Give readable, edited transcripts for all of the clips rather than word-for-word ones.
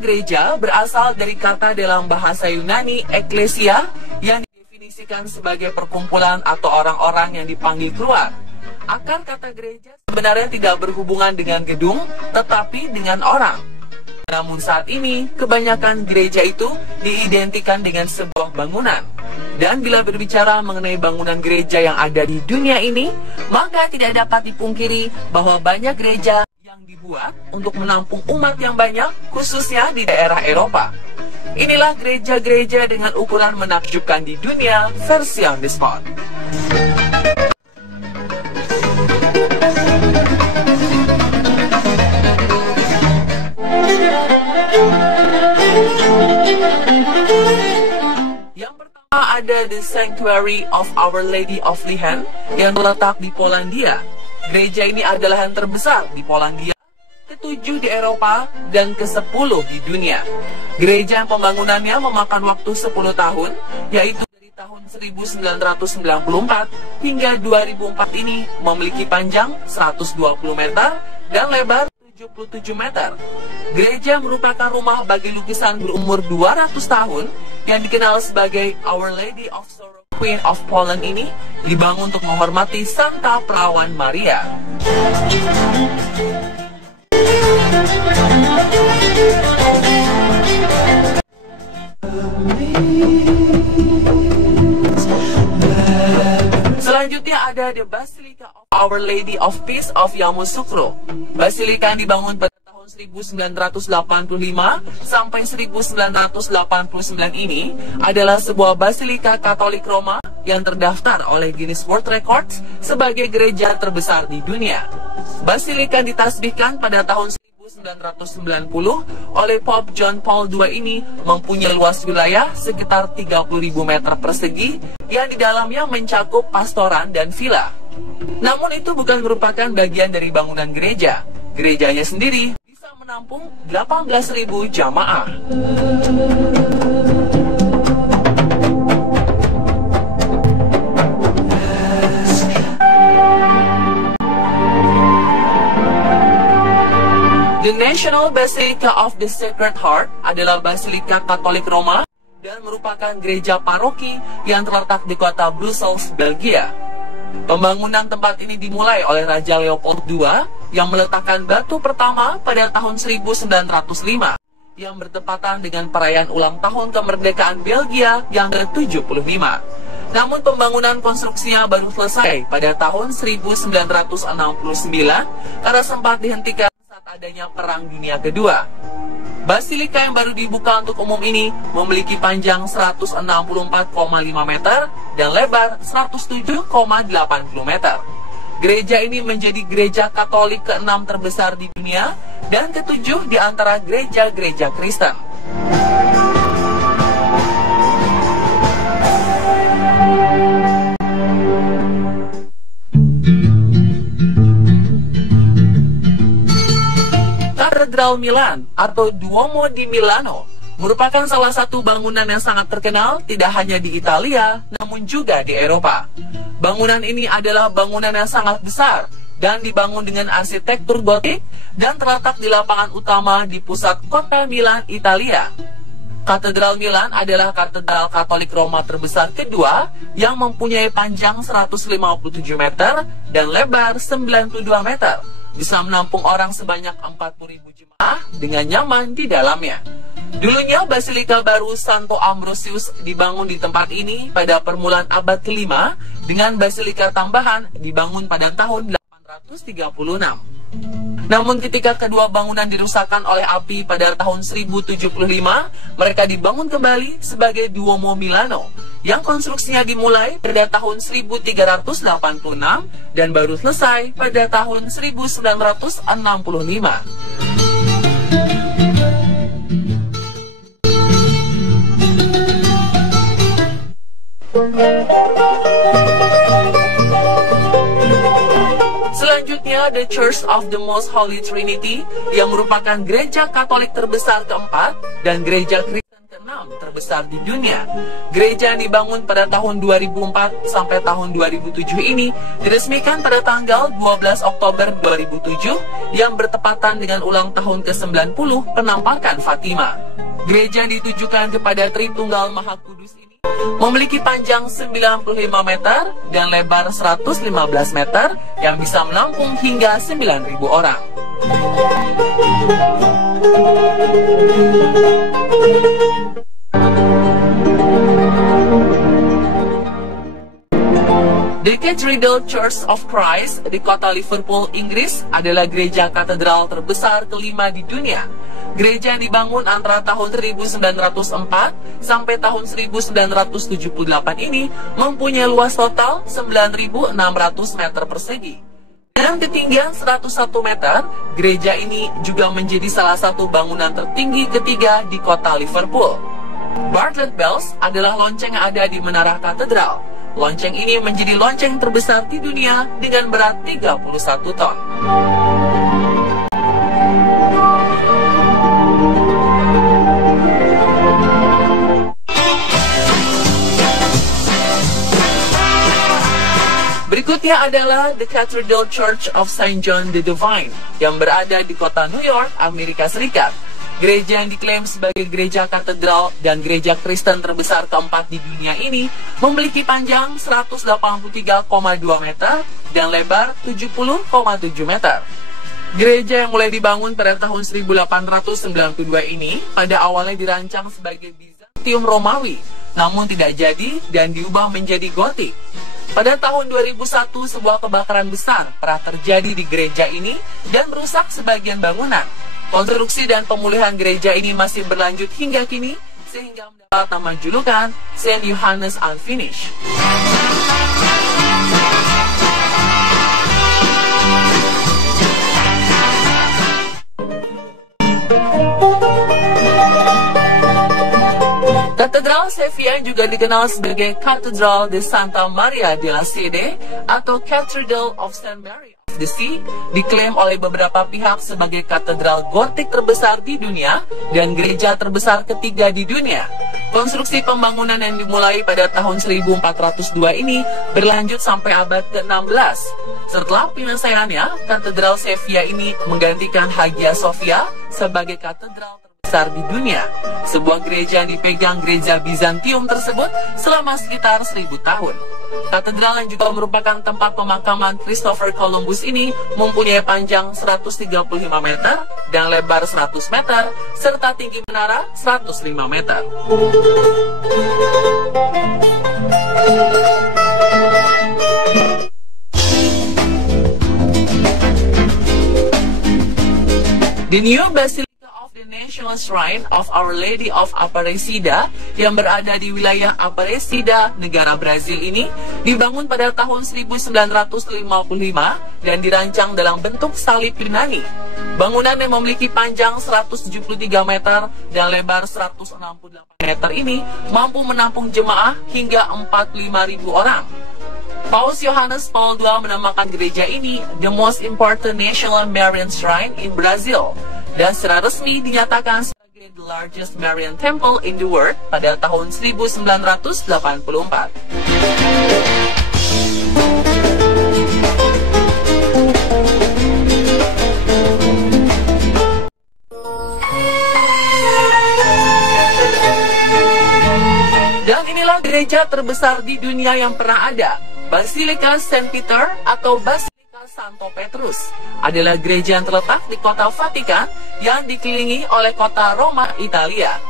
gereja berasal dari kata dalam bahasa Yunani eklesia yang didefinisikan sebagai perkumpulan atau orang-orang yang dipanggil keluar. Akar kata gereja sebenarnya tidak berhubungan dengan gedung, tetapi dengan orang. Namun saat ini, kebanyakan gereja itu diidentikan dengan sebuah bangunan. Dan bila berbicara mengenai bangunan gereja yang ada di dunia ini, maka tidak dapat dipungkiri bahwa banyak gereja yang dibuat untuk menampung umat yang banyak, khususnya di daerah Eropa. Inilah gereja-gereja dengan ukuran menakjubkan di dunia versi on the spot. Yang pertama ada The Sanctuary of Our Lady of Lihan yang terletak di Polandia. Gereja ini adalah yang terbesar di Polandia, ke-7 di Eropa, dan ke-10 di dunia. Gereja yang pembangunannya memakan waktu 10 tahun, yaitu dari tahun 1994 hingga 2004 ini memiliki panjang 120 meter dan lebar 77 meter. Gereja merupakan rumah bagi lukisan berumur 200 tahun yang dikenal sebagai Our Lady of Sorrow, Queen of Poland ini dibangun untuk menghormati Santa Perawan Maria. Selanjutnya ada The Basilica of Our Lady of Peace of Yamoussoukro. Basilika yang dibangun pada tahun 1985 sampai 1989 ini adalah sebuah basilika Katolik Roma yang terdaftar oleh Guinness World Records sebagai gereja terbesar di dunia. Basilika yang ditasbihkan pada tahun 1990 oleh Pope John Paul II ini mempunyai luas wilayah sekitar 30.000 meter persegi yang di dalamnya mencakup pastoran dan villa. Namun itu bukan merupakan bagian dari bangunan gereja. Gerejanya sendiri bisa menampung 18.000 jamaah. The National Basilica of the Sacred Heart adalah basilika Katolik Roma dan merupakan gereja paroki yang terletak di kota Brussels, Belgia. Pembangunan tempat ini dimulai oleh Raja Leopold II yang meletakkan batu pertama pada tahun 1905 yang bertepatan dengan perayaan ulang tahun kemerdekaan Belgia yang ke-75. Namun pembangunan konstruksinya baru selesai pada tahun 1969 karena sempat dihentikan saat adanya Perang Dunia Kedua. Basilika yang baru dibuka untuk umum ini memiliki panjang 164,5 meter dan lebar 107,80 meter. Gereja ini menjadi gereja Katolik ke-6 terbesar di dunia dan ke-7 di antara gereja-gereja Kristen. Katedral Milan atau Duomo di Milano merupakan salah satu bangunan yang sangat terkenal tidak hanya di Italia, namun juga di Eropa. Bangunan ini adalah bangunan yang sangat besar dan dibangun dengan arsitektur gotik dan terletak di lapangan utama di pusat kota Milan, Italia. Katedral Milan adalah katedral Katolik Roma terbesar kedua yang mempunyai panjang 157 meter dan lebar 92 meter. Bisa menampung orang sebanyak 40.000 jemaah dengan nyaman di dalamnya. Dulunya Basilika baru Santo Ambrosius dibangun di tempat ini pada permulaan abad ke-5 dengan basilika tambahan dibangun pada tahun 836. Namun ketika kedua bangunan dirusakkan oleh api pada tahun 1075, mereka dibangun kembali sebagai Duomo Milano yang konstruksinya dimulai pada tahun 1386 dan baru selesai pada tahun 1965. Selanjutnya, The Church of the Most Holy Trinity yang merupakan gereja Katolik terbesar keempat dan gereja Kristen ke-6 keenam terbesar di dunia. Gereja yang dibangun pada tahun 2004 sampai tahun 2007 ini diresmikan pada tanggal 12 Oktober 2007 yang bertepatan dengan ulang tahun ke-90 penampakan Fatima. Gereja yang ditujukan kepada Tritunggal Maha Kudus ini memiliki panjang 95 meter dan lebar 115 meter yang bisa menampung hingga 9.000 orang. The Cathedral Church of Christ di kota Liverpool, Inggris adalah gereja katedral terbesar kelima di dunia. Gereja yang dibangun antara tahun 1904 sampai tahun 1978 ini mempunyai luas total 9.600 meter persegi. Dengan ketinggian 101 meter, gereja ini juga menjadi salah satu bangunan tertinggi ketiga di kota Liverpool. Bartlett Bells adalah lonceng yang ada di menara katedral. Lonceng ini menjadi lonceng terbesar di dunia dengan berat 31 ton. Berikutnya adalah The Cathedral Church of St. John the Divine yang berada di kota New York, Amerika Serikat. Gereja yang diklaim sebagai gereja katedral dan gereja Kristen terbesar keempat di dunia ini memiliki panjang 183,2 meter dan lebar 70,7 meter. Gereja yang mulai dibangun pada tahun 1892 ini pada awalnya dirancang sebagai Bizantium Romawi, namun tidak jadi dan diubah menjadi Gotik. Pada tahun 2001, sebuah kebakaran besar pernah terjadi di gereja ini dan merusak sebagian bangunan. Konstruksi dan pemulihan gereja ini masih berlanjut hingga kini, sehingga mendapat nama julukan Saint Yohanes Unfinished. Katedral Sevilla juga dikenal sebagai Katedral de Santa Maria de la Sede atau Cathedral of St. Mary of the Sea, diklaim oleh beberapa pihak sebagai katedral gotik terbesar di dunia dan gereja terbesar ketiga di dunia. Konstruksi pembangunan yang dimulai pada tahun 1402 ini berlanjut sampai abad ke-16. Setelah penyelesaiannya, Katedral Sevilla ini menggantikan Hagia Sophia sebagai katedral terbesar di dunia. Sebuah gereja yang dipegang gereja Bizantium tersebut selama sekitar 1000 tahun. Katedral yang juga merupakan tempat pemakaman Christopher Columbus ini mempunyai panjang 135 meter dan lebar 100 meter serta tinggi menara 105 meter. The new Basilica of the National Shrine of Our Lady of Aparecida yang berada di wilayah Aparecida, negara Brazil ini dibangun pada tahun 1955 dan dirancang dalam bentuk salib Yunani. Bangunan yang memiliki panjang 173 meter dan lebar 168 meter ini mampu menampung jemaah hingga 45.000 orang. Paus Yohanes Paul II menamakan gereja ini the most important national Marian shrine in Brazil dan secara resmi dinyatakan sebagai the largest Marian temple in the world pada tahun 1984. Dan inilah gereja terbesar di dunia yang pernah ada. Basilika St. Peter atau Basilika Santo Petrus adalah gereja yang terletak di kota Vatikan yang dikelilingi oleh kota Roma, Italia.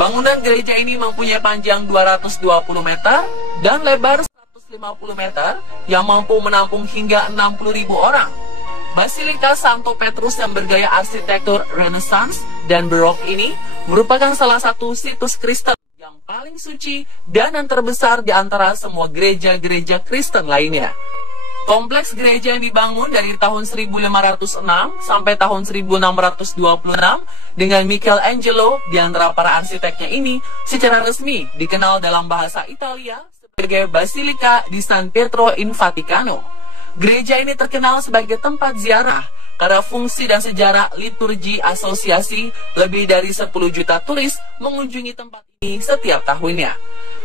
Bangunan gereja ini mempunyai panjang 220 meter dan lebar 150 meter yang mampu menampung hingga 60.000 orang. Basilika Santo Petrus yang bergaya arsitektur Renaissance dan Barok ini merupakan salah satu situs Kristen yang paling suci dan yang terbesar di antara semua gereja-gereja Kristen lainnya. Kompleks gereja yang dibangun dari tahun 1506 sampai tahun 1626 dengan Michelangelo di antara para arsiteknya ini secara resmi dikenal dalam bahasa Italia sebagai Basilica di San Pietro in Vaticano. Gereja ini terkenal sebagai tempat ziarah Karena fungsi dan sejarah liturgi asosiasi, lebih dari 10 juta turis mengunjungi tempat ini setiap tahunnya.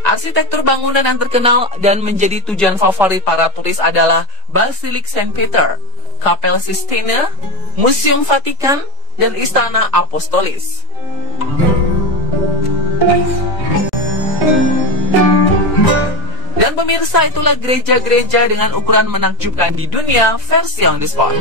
Arsitektur bangunan yang terkenal dan menjadi tujuan favorit para turis adalah Basilik Saint Peter, Kapel Sistine, Museum Vatikan, dan Istana Apostolis. Dan pemirsa, itulah gereja-gereja dengan ukuran menakjubkan di dunia versi on the spot.